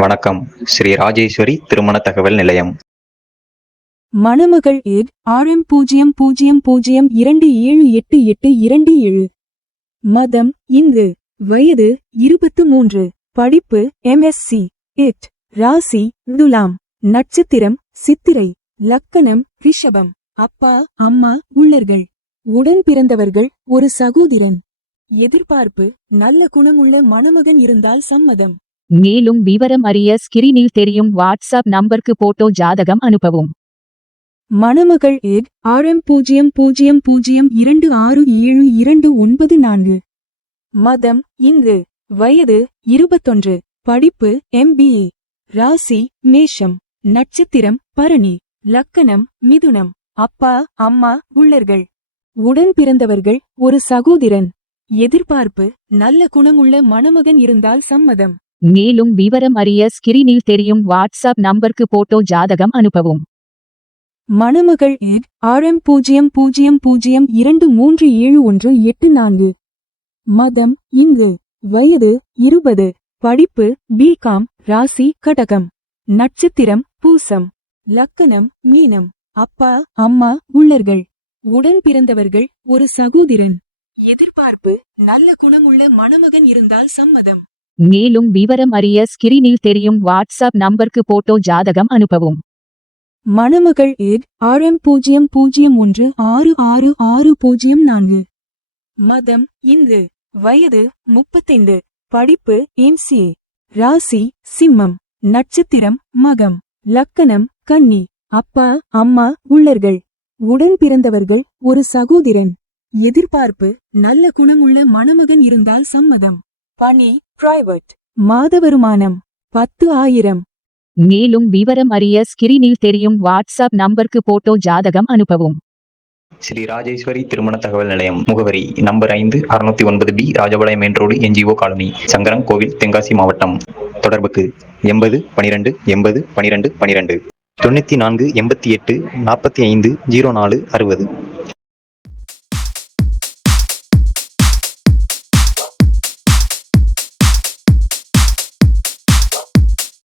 வணக்கம். ஸ்ரீ ராஜேஸ்வரி திருமண தகவல் நிலையம். மணமகள் ஏட் RM0002788827. மதம் இந்து. வயது 23. படிப்பு MSc. இட். ராசி துலாம். நட்சத்திரம் சித்திரை. லக்கணம் ரிஷபம். அப்பா அம்மா உள்ளர்கள். உடன் பிறந்தவர்கள் ஒரு சகோதரன். எதிர்பார்ப்பு நல்ல குணமுள்ள மணமகன் இருந்தால் சம்மதம். மேலும் விவரம் அறிய ஸ்கிரீனில் தெரியும் வாட்ஸ்அப் நம்பருக்கு போட்டோ ஜாதகம் அனுப்பவும். மணமகள் ஏட் RM0002672994. மதம் இந்து. வயது 21. படிப்பு MBA. ராசி மேஷம். நட்சத்திரம் பரணி. லக்கணம் மிதுனம். அப்பா அம்மா உள்ளர்கள். உடன் பிறந்தவர்கள் ஒரு சகோதரன். எதிர்பார்ப்பு நல்ல குணமுள்ள மணமகன் இருந்தால் சம்மதம். மேலும் விவரம் அறிய ஸ்கிரீனில் தெரியும் வாட்ஸ்அப் நம்பருக்கு போட்டோ ஜாதகம் அனுப்பவும். மணமகள் ஏட் RM0002371884. மதம் இந்து. வயது 20. படிப்பு BCom. ராசி கடகம். நட்சத்திரம் பூசம். லக்கணம் மீனம். அப்பா அம்மா உள்ளர்கள். உடன் பிறந்தவர்கள் ஒரு சகோதரன். எதிர்பார்ப்பு நல்ல குணமுள்ள மணமகன் இருந்தால் சம்மதம். மேலும் விவரம் அறிய ஸ்கிரீனில் தெரியும் வாட்ஸ்அப் நம்பருக்கு போட்டோ ஜாதகம் அனுப்பவும். மணமகள் ஏட் RM00166604. மதம் இந்து. வயது 35. படிப்பு MCA. ராசி சிம்மம். நட்சத்திரம் மகம். லக்கணம் கன்னி. அப்பா அம்மா உள்ளர்கள். உடன் பிறந்தவர்கள் ஒரு சகோதரன். எதிர்பார்ப்பு நல்ல குணமுள்ள மணமகன் இருந்தால் சம்மதம். பணி பிரைவேட். மாத வருமானம் 10,000. மேலும் விவரம் அறிய ஸ்கிரீனில் தெரியும் வாட்ஸ்அப் நம்பருக்கு போட்டோ ஜாதகம் அனுப்பவும். ஸ்ரீ ராஜேஸ்வரி திருமண தகவல் நிலையம். முகவரி number 5 609B Rajapalayam main road NGO colony, Sankaran கோவில், தென்காசி மாவட்டம். தொடர்புக்கு 80 12 80 12 12 94 88 45 04 60.